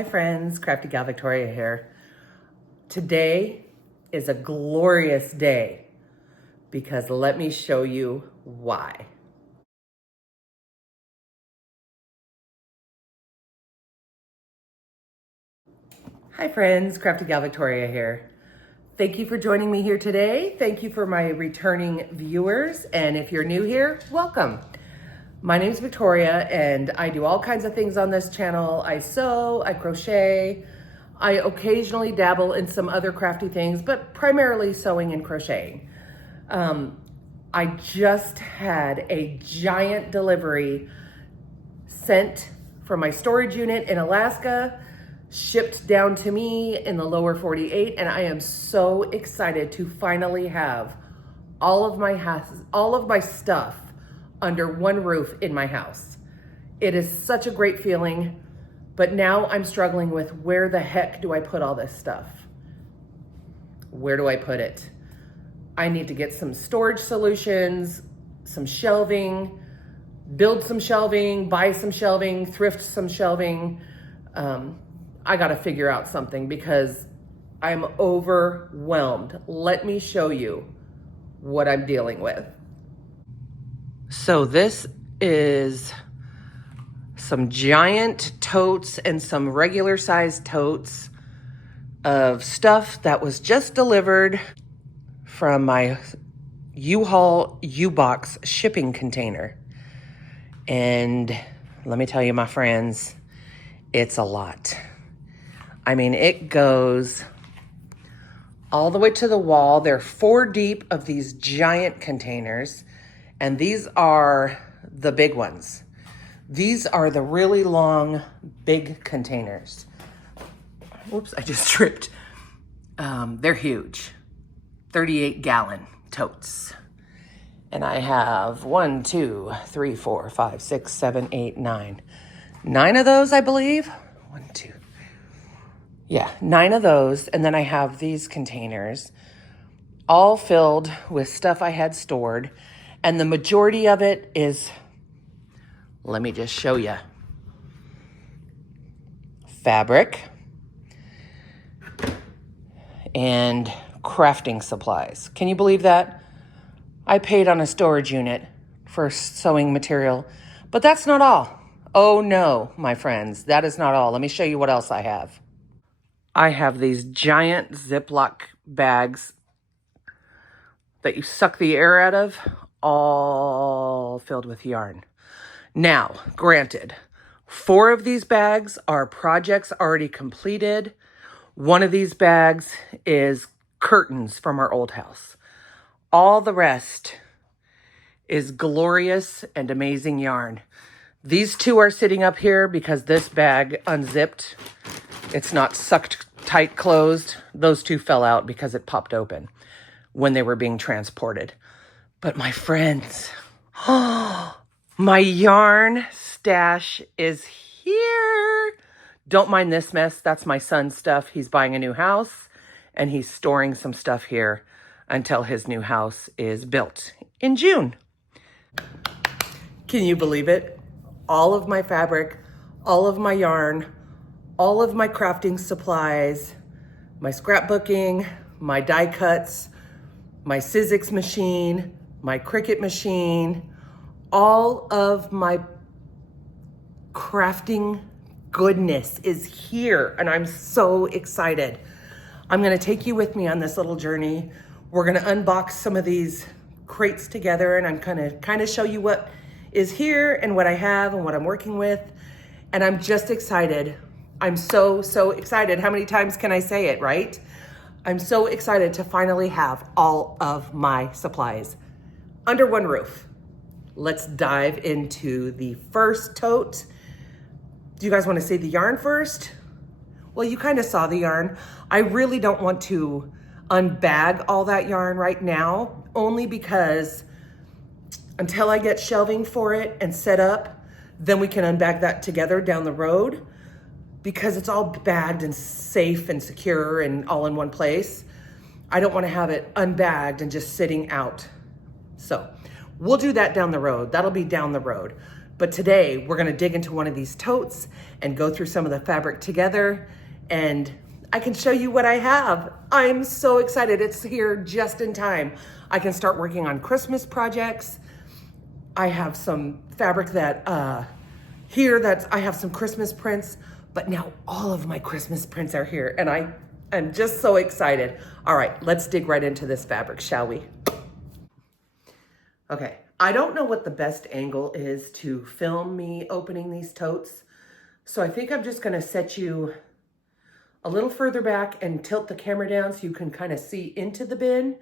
Hi friends, CraftyGalVictoria here. Today is a glorious day because let me show you why. Hi friends, CraftyGalVictoria here. Thank you for joining me here today. Thank you for my returning viewers. And if you're new here, welcome. My name is Victoria and I do all kinds of things on this channel. I sew, I crochet, I occasionally dabble in some other crafty things, but primarily sewing and crocheting. I just had a giant delivery sent from my storage unit in Alaska, shipped down to me in the lower 48, and I am so excited to finally have all of my stuff under one roof in my house. It is such a great feeling, but now I'm struggling with where the heck do I put all this stuff? Where do I put it? I need to get some storage solutions, some shelving, build some shelving, buy some shelving, thrift some shelving. I gotta figure out something because I'm overwhelmed. Let me show you what I'm dealing with. So this is some giant totes and some regular sized totes of stuff that was just delivered from my U-Haul U-Box shipping container. And let me tell you, my friends, it's a lot. I mean, it goes all the way to the wall. They're 4 deep of these giant containers. And these are the big ones. These are the really long, big containers. Oops, I just tripped. They're huge. 38-gallon totes. And I have 1, 2, 3, 4, 5, 6, 7, 8, 9. 9 of those, I believe. 1, 2. Yeah, 9 of those. And then I have these containers all filled with stuff I had stored. And the majority of it is, let me just show you, fabric and crafting supplies. Can you believe that? I paid on a storage unit for sewing material, but that's not all. Oh no, my friends, that is not all. Let me show you what else I have. I have these giant Ziploc bags that you suck the air out of, all filled with yarn. Now, granted, 4 of these bags are projects already completed. One of these bags is curtains from our old house. All the rest is glorious and amazing yarn. These 2 are sitting up here because this bag unzipped. It's not sucked tight closed. Those 2 fell out because it popped open when they were being transported. But my friends, my yarn stash is here. Don't mind this mess. That's my son's stuff. He's buying a new house and he's storing some stuff here until his new house is built in June. Can you believe it? All of my fabric, all of my yarn, all of my crafting supplies, my scrapbooking, my die cuts, my Sizzix machine, my Cricut machine, all of my crafting goodness is here, and I'm so excited. I'm gonna take you with me on this little journey. We're gonna unbox some of these crates together, and I'm gonna kind of show you what is here and what I have and what I'm working with. And I'm just excited. I'm so excited. How many times can I say it, right? I'm so excited to finally have all of my supplies under one roof. Let's dive into the first tote. Do you guys want to see the yarn first? Well, you kind of saw the yarn. I really don't want to unbag all that yarn right now, only because until I get shelving for it and set up, then we can unbag that together down the road, because it's all bagged and safe and secure and all in one place. I don't want to have it unbagged and just sitting out. So we'll do that down the road. That'll be down the road. But today we're gonna dig into one of these totes and go through some of the fabric together, and I can show you what I have. I'm so excited. It's here just in time. I can start working on Christmas projects. I have some fabric that I have some Christmas prints, but now all of my Christmas prints are here, and I'm just so excited. All right, let's dig right into this fabric, shall we? Okay, I don't know what the best angle is to film me opening these totes, so I think I'm just gonna set you a little further back and tilt the camera down so you can kind of see into the bin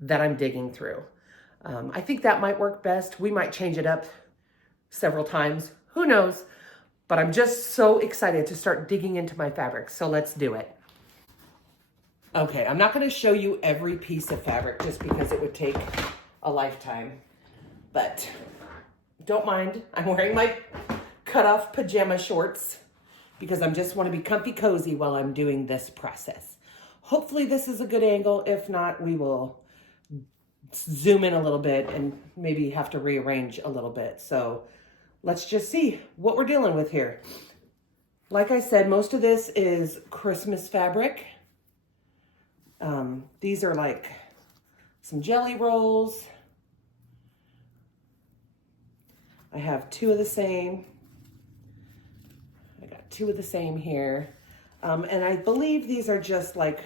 that I'm digging through. I think that might work best. We might change it up several times, who knows? But I'm just so excited to start digging into my fabric, so let's do it. Okay, I'm not gonna show you every piece of fabric just because it would take a lifetime, but don't mind. I'm wearing my cut-off pajama shorts because I just want to be comfy cozy while I'm doing this process. Hopefully this is a good angle. If not, we will zoom in a little bit and maybe have to rearrange a little bit. So let's just see what we're dealing with here. Like I said, most of this is Christmas fabric. These are like some jelly rolls. I have two of the same. I got two of the same here. And I believe these are just like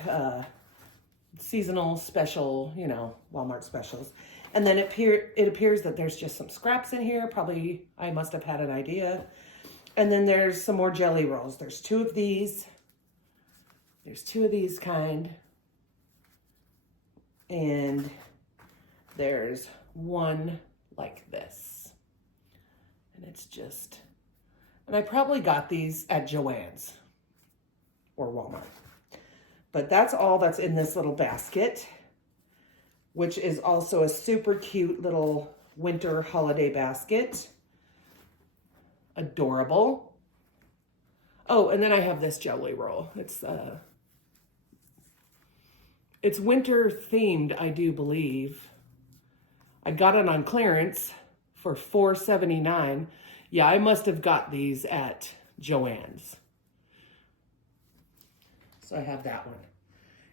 seasonal special, you know, Walmart specials. And then it appears that there's just some scraps in here. Probably I must have had an idea. And then there's some more jelly rolls. There's two of these. There's two of these kind. And there's one like this. And it's just, and I probably got these at Joann's or Walmart. But that's all that's in this little basket, which is also a super cute little winter holiday basket. Adorable. Oh, and then I have this jelly roll. It's winter themed, I do believe. I got it on clearance for $4.79. Yeah, I must have got these at Joann's. So I have that one.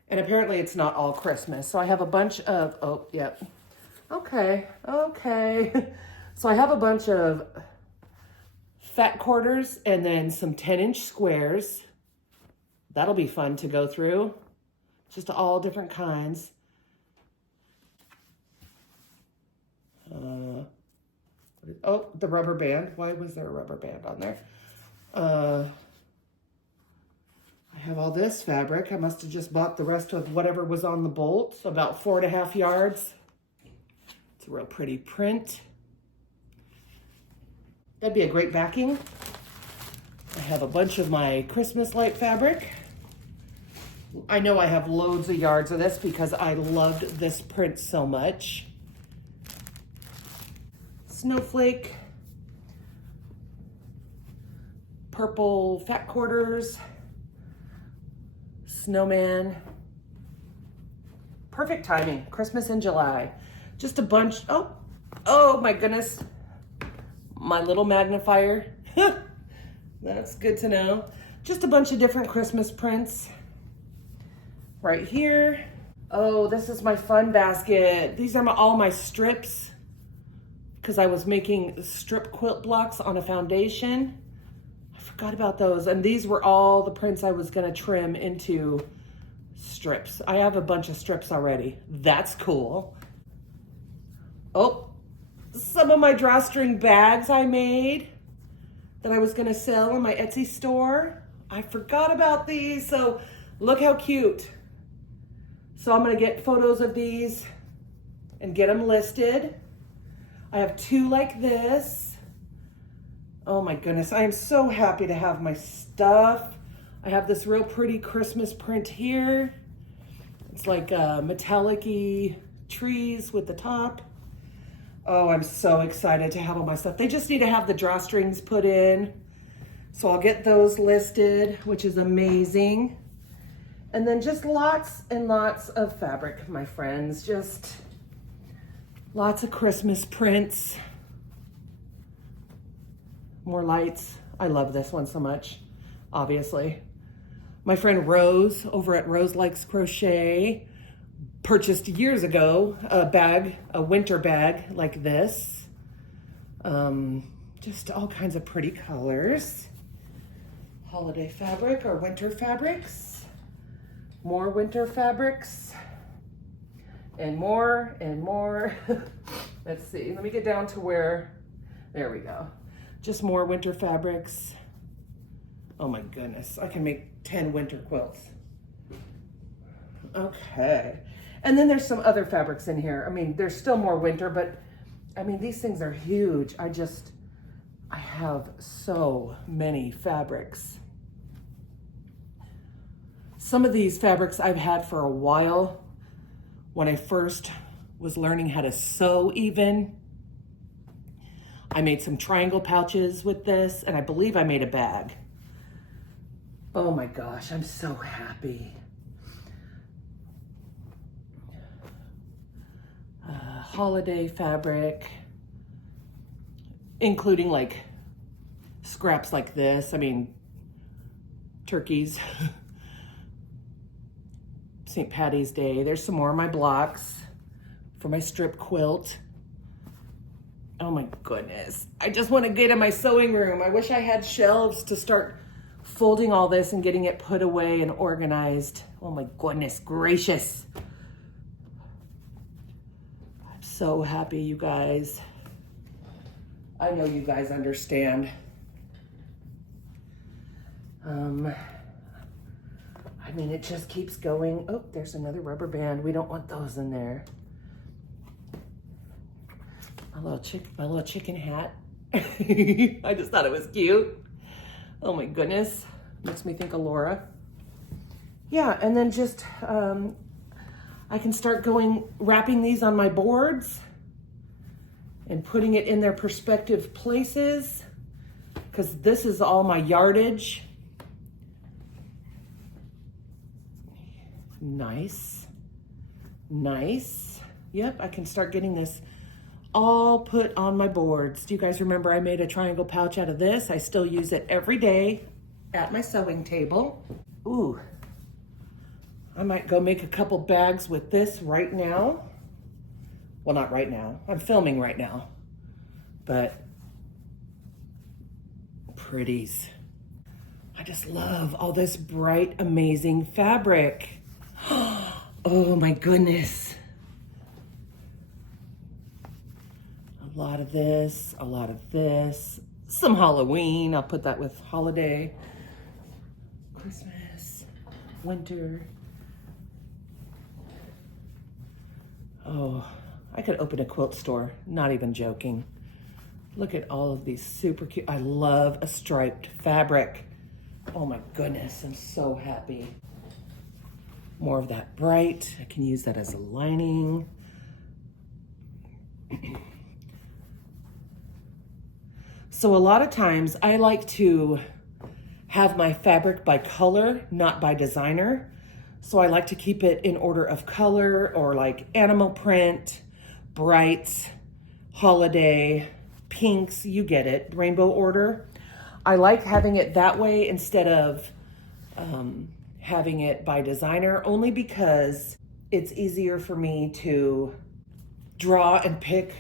And apparently it's not all Christmas. So I have a bunch of, oh, yep. Okay. So I have a bunch of fat quarters and then some 10-inch squares. That'll be fun to go through. Just all different kinds. Oh, the rubber band. Why was there a rubber band on there? I have all this fabric. I must have just bought the rest of whatever was on the bolt. So about 4.5 yards. It's a real pretty print. That'd be a great backing. I have a bunch of my Christmas light fabric. I know I have loads of yards of this because I loved this print so much. Snowflake, purple fat quarters, snowman. Perfect timing, Christmas in July. Just a bunch, oh my goodness. My little magnifier, that's good to know. Just a bunch of different Christmas prints. Right here. Oh, this is my fun basket. These are all my strips because I was making strip quilt blocks on a foundation. I forgot about those. And these were all the prints I was gonna trim into strips. I have a bunch of strips already. That's cool. Oh, some of my drawstring bags I made that I was gonna sell in my Etsy store. I forgot about these, so look how cute. So I'm gonna get photos of these and get them listed. I have two like this. Oh my goodness, I am so happy to have my stuff. I have this real pretty Christmas print here. It's like metallic-y trees with the top. Oh, I'm so excited to have all my stuff. They just need to have the drawstrings put in. So I'll get those listed, which is amazing. And then just lots and lots of fabric, my friends. Just lots of Christmas prints. more lights. I love this one so much, obviously. My friend Rose over at Rose Likes Crochet purchased years ago a winter bag like this. Just all kinds of pretty colors. Holiday fabric or winter fabrics. More winter fabrics. And more and more. Let's see, let me get down to where, there we go. Just more winter fabrics. Oh my goodness, I can make 10 winter quilts. Okay, and then there's some other fabrics in here. I mean, there's still more winter, but I mean, these things are huge. I have so many fabrics. Some of these fabrics I've had for a while. When I first was learning how to sew even, I made some triangle pouches with this, and I believe I made a bag. Oh my gosh, I'm so happy. Holiday fabric, including like scraps like this. I mean, turkeys. St. Patty's Day. There's some more of my blocks for my strip quilt. Oh my goodness. I just want to get in my sewing room. I wish I had shelves to start folding all this and getting it put away and organized. Oh my goodness gracious. I'm so happy, you guys. I know you guys understand. I mean, it just keeps going. Oh, there's another rubber band. We don't want those in there. My little chicken hat. I just thought it was cute. Oh my goodness. Makes me think of Laura. Yeah, and then just, I can start wrapping these on my boards and putting it in their perspective places, because this is all my yardage. Nice, nice. Yep, I can start getting this all put on my boards. Do you guys remember I made a triangle pouch out of this? I still use it every day at my sewing table. Ooh, I might go make a couple bags with this right now. Well, not right now. I'm filming right now, but pretties. I just love all this bright, amazing fabric. Oh my goodness. A lot of this, a lot of this. Some Halloween, I'll put that with holiday. Christmas, winter. Oh, I could open a quilt store, not even joking. Look at all of these super cute. I love a striped fabric. Oh my goodness, I'm so happy. More of that bright. I can use that as a lining. So a lot of times I like to have my fabric by color, not by designer. So I like to keep it in order of color, or like animal print, bright, holiday, pinks, you get it, rainbow order. I like having it that way instead of having it by designer, only because it's easier for me to draw and pick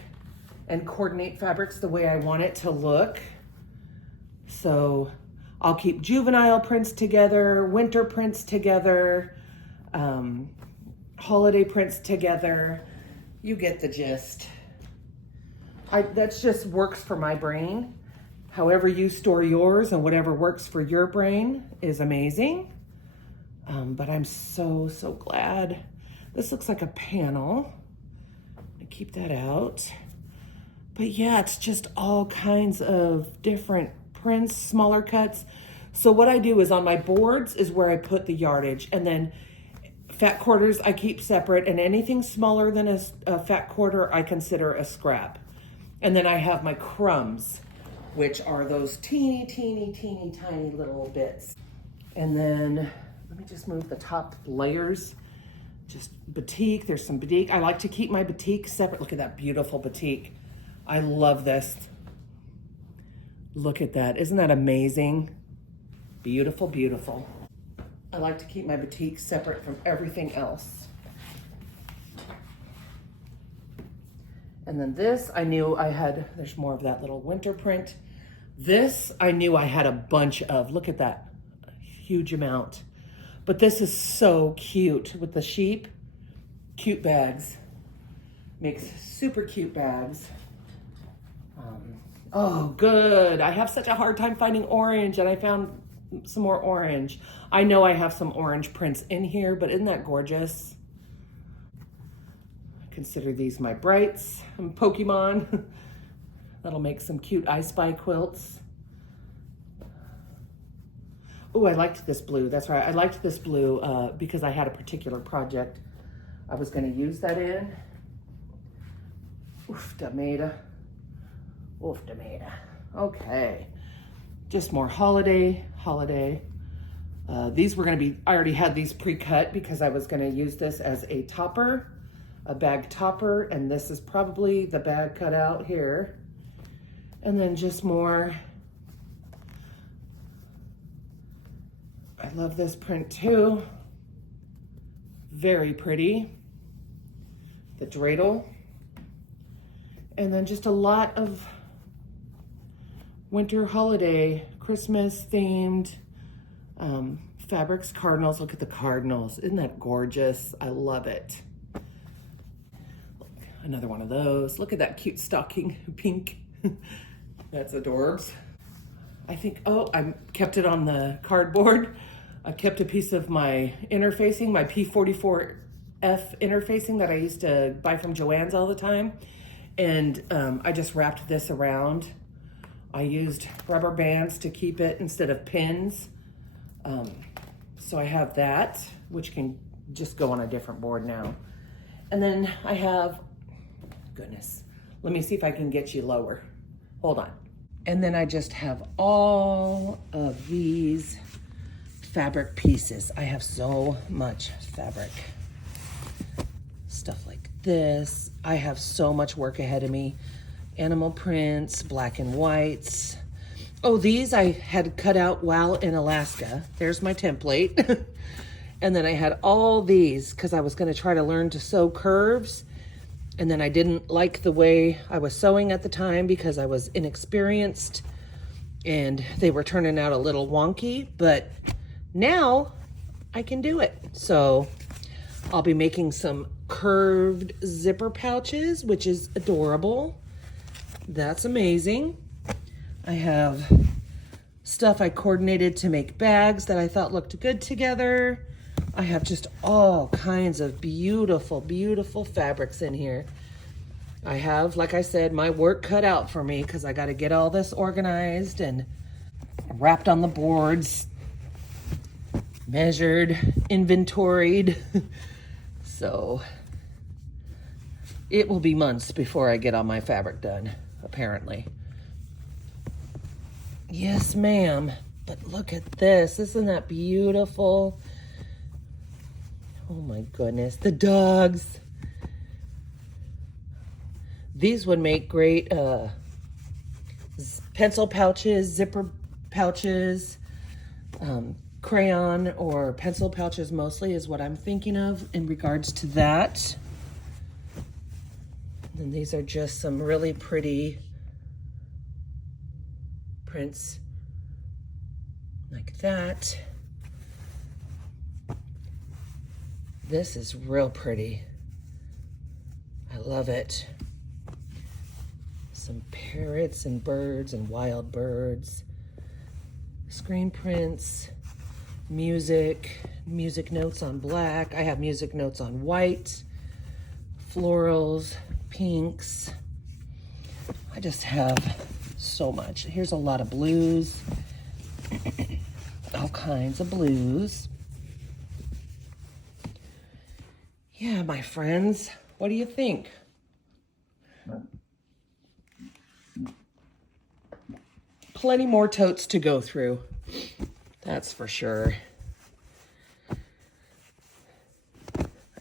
and coordinate fabrics the way I want it to look. So I'll keep juvenile prints together, winter prints together, holiday prints together. You get the gist. That just works for my brain. However you store yours and whatever works for your brain is amazing. But I'm so, so glad. This looks like a panel. I keep that out. But yeah, it's just all kinds of different prints, smaller cuts. So what I do is on my boards is where I put the yardage, and then fat quarters I keep separate, and anything smaller than a fat quarter I consider a scrap. And then I have my crumbs, which are those teeny, teeny, teeny, tiny little bits. And then let me just move the top layers. Just batik, there's some batik. I like to keep my batik separate. Look at that beautiful batik. I love this. Look at that. Isn't that amazing? Beautiful, beautiful. I like to keep my batik separate from everything else. And then this, I knew I had, there's more of that little winter print. This, I knew I had a bunch of. Look at that, huge amount. But this is so cute with the sheep. Cute bags. Makes super cute bags. Oh, good. I have such a hard time finding orange, and I found some more orange. I know I have some orange prints in here, but isn't that gorgeous? Consider these my brights. I'm Pokemon. That'll make some cute I Spy quilts. Oh, I liked this blue. That's right. I liked this blue because I had a particular project I was going to use that in. Oof, tomato. Oof, tomato. Okay. Just more holiday. These were going to be, I already had these pre-cut because I was going to use this as a topper. A bag topper, and this is probably the bag cut out here. And then just more. I love this print too. Very pretty. The dreidel. And then just a lot of winter holiday, Christmas themed fabrics, cardinals. Look at the cardinals. Isn't that gorgeous? I love it. Another one of those. Look at that cute stocking, pink. That's adorbs. I think, oh, I kept it on the cardboard. I kept a piece of my interfacing, my P44F interfacing that I used to buy from Joann's all the time. And I just wrapped this around. I used rubber bands to keep it instead of pins. So I have that, which can just go on a different board now. And then I have, goodness, let me see if I can get you lower. Hold on. And then I just have all of these fabric pieces. I have so much fabric. Stuff like this. I have so much work ahead of me. Animal prints, black and whites. Oh, these I had cut out while in Alaska. There's my template. And then I had all these because I was going to try to learn to sew curves. And then I didn't like the way I was sewing at the time because I was inexperienced and they were turning out a little wonky, but now I can do it. So I'll be making some curved zipper pouches, which is adorable. That's amazing. I have stuff I coordinated to make bags that I thought looked good together. I have just all kinds of beautiful, beautiful fabrics in here. I have, like I said, my work cut out for me because I got to get all this organized and wrapped on the boards, measured, inventoried. So it will be months before I get all my fabric done, apparently. Yes, ma'am. But look at this. Isn't that beautiful? Oh my goodness, the dogs. These would make great pencil pouches, zipper pouches, crayon or pencil pouches mostly is what I'm thinking of in regards to that. And these are just some really pretty prints like that. This is real pretty. I love it. Some parrots and birds and wild birds. Screen prints, music notes on black. I have music notes on white, florals, pinks. I just have so much. Here's a lot of blues, all kinds of blues. Yeah, my friends, what do you think? Plenty more totes to go through, that's for sure.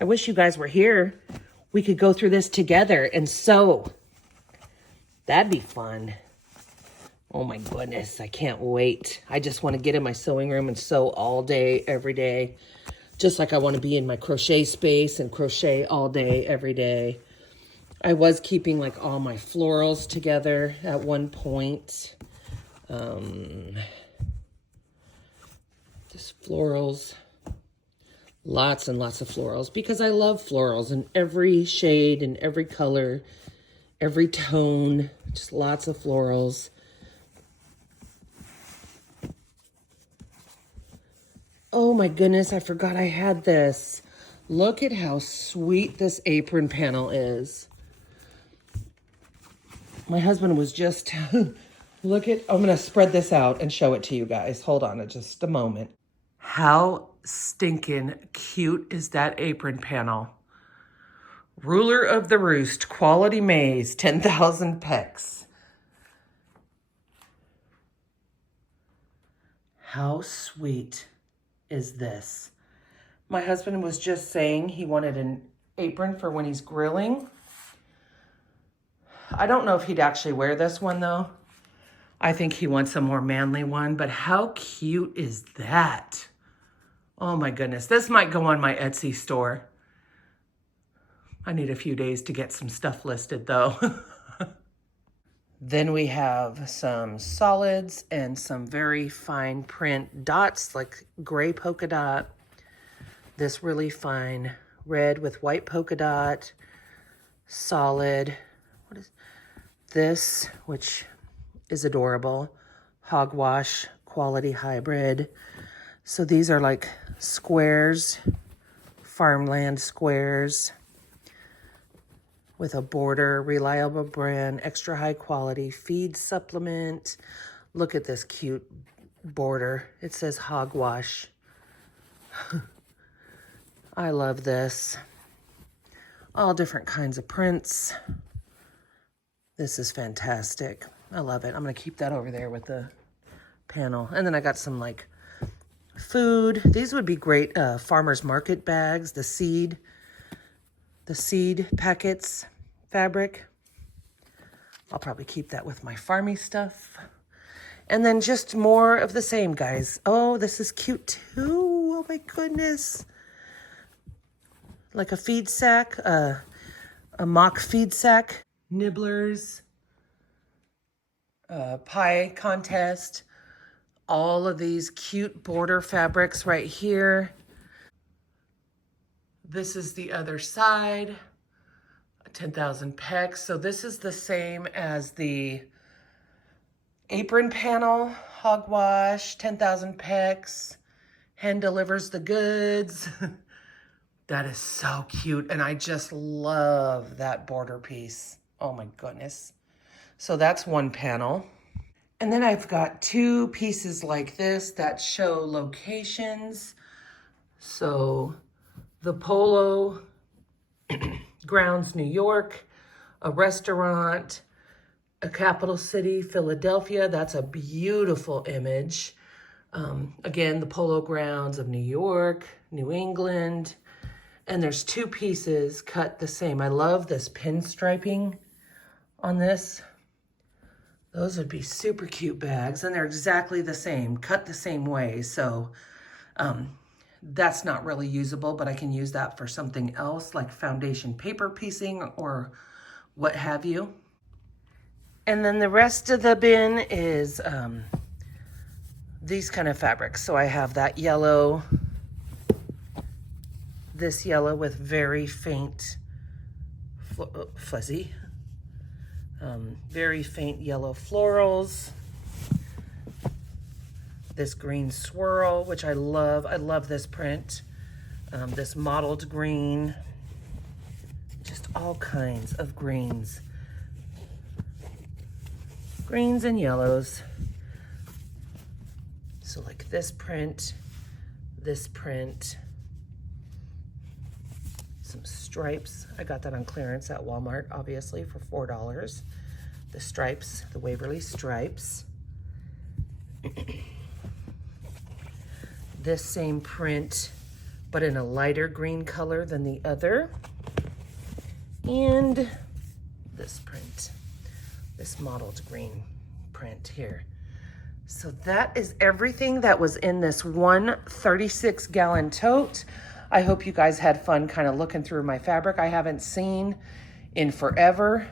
I wish you guys were here. We could go through this together and sew. That'd be fun. Oh my goodness, I can't wait. I just want to get in my sewing room and sew all day, every day. Just like I want to be in my crochet space and crochet all day, every day. I was keeping like all my florals together at one point. Just florals. Lots and lots of florals because I love florals in every shade and every color, every tone. Just lots of florals. Oh my goodness, I forgot I had this. Look at how sweet this apron panel is. My husband was just, look at, I'm gonna spread this out and show it to you guys. Hold on just a moment. How stinking cute is that apron panel? Ruler of the Roost, Quality Maize, 10,000 pecks. How sweet is this? My husband was just saying he wanted an apron for when he's grilling. I don't know if he'd actually wear this one though. I think he wants a more manly one, but how cute is that? Oh my goodness, this might go on my Etsy store. I need a few days to get some stuff listed though. Then we have some solids and some very fine print dots, like gray polka dot. This really fine red with white polka dot. Solid. What is this? Which is adorable. Hogwash quality hybrid. So these are like squares, farmland squares, with a border, reliable brand, extra high quality, feed supplement. Look at this cute border. It says hogwash. I love this. All different kinds of prints. This is fantastic. I love it. I'm gonna keep that over there with the panel. And then I got some like food. These would be great farmer's market bags, the seed packets fabric. I'll probably keep that with my farmy stuff. And then just more of the same, guys. Oh, this is cute too. Oh my goodness. Like a feed sack, a mock feed sack. Nibblers, pie contest. All of these cute border fabrics right here. This is the other side, 10,000 pecks. So this is the same as the apron panel, hogwash, 10,000 pecks, hand delivers the goods. That is so cute. And I just love that border piece. Oh my goodness. So that's one panel. And then I've got two pieces like this that show locations. So the Polo Grounds, New York, a restaurant, a capital city, Philadelphia. That's a beautiful image. Again, the Polo Grounds of New York, New England. And there's two pieces cut the same. I love this pinstriping on this. Those would be super cute bags, and they're exactly the same, cut the same way. So that's not really usable, but I can use that for something else like foundation paper piecing or what have you. And then the rest of the bin is these kind of fabrics. So I have that yellow, this yellow with very faint fuzzy, very faint yellow florals. This green swirl, which I love. I love this print. This mottled green. Just all kinds of greens. Greens and yellows. So like this print, some stripes. I got that on clearance at Walmart, obviously, for $4. The stripes, the Waverly stripes. This same print, but in a lighter green color than the other. And this print, this mottled green. print here. So that is everything that was in this one 36-gallon tote. I hope you guys had fun kind of looking through my fabric I haven't seen in forever.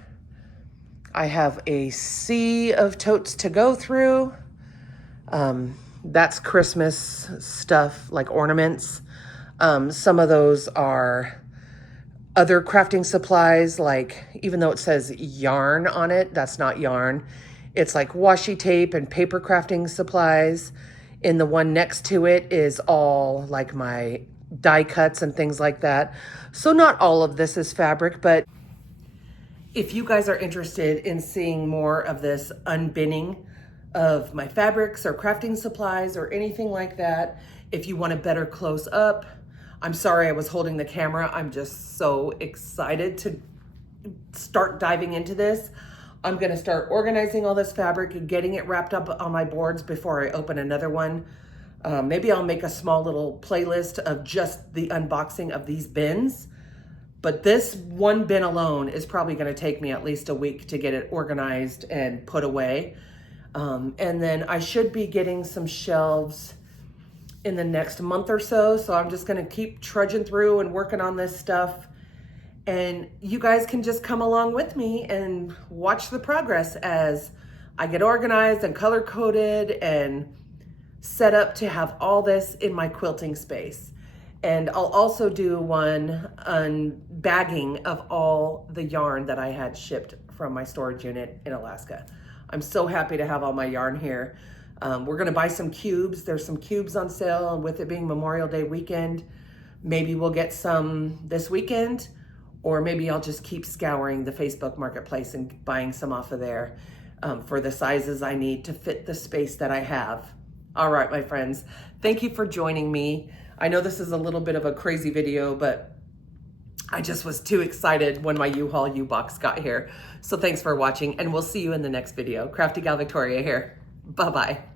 I have a sea of totes to go through. That's Christmas stuff, like ornaments. Some of those are other crafting supplies, like even though it says yarn on it, that's not yarn. It's like washi tape and paper crafting supplies. In the one next to it is all like my die cuts and things like that. So not all of this is fabric, but if you guys are interested in seeing more of this unbinning of my fabrics or crafting supplies or anything like that, if you want a better close up, I'm sorry I was holding the camera. I'm just so excited to start diving into this. I'm gonna start organizing all this fabric and getting it wrapped up on my boards before I open another one. Maybe I'll make a small little playlist of just the unboxing of these bins. But this one bin alone is probably gonna take me at least a week to get it organized and put away. And then I should be getting some shelves in the next month or so. So I'm just gonna keep trudging through and working on this stuff. And you guys can just come along with me and watch the progress as I get organized and color coded and set up to have all this in my quilting space. And I'll also do one unbagging of all the yarn that I had shipped from my storage unit in Alaska. I'm so happy to have all my yarn here. We're gonna buy some cubes. There's some cubes on sale, and with it being Memorial Day weekend, maybe we'll get some this weekend, or maybe I'll just keep scouring the Facebook marketplace and buying some off of there for the sizes I need to fit the space that I have. All right, my friends, thank you for joining me. I know this is a little bit of a crazy video, but I just was too excited when my U-Haul U-Box got here. So thanks for watching, and we'll see you in the next video. Crafty Gal Victoria here. Bye-bye.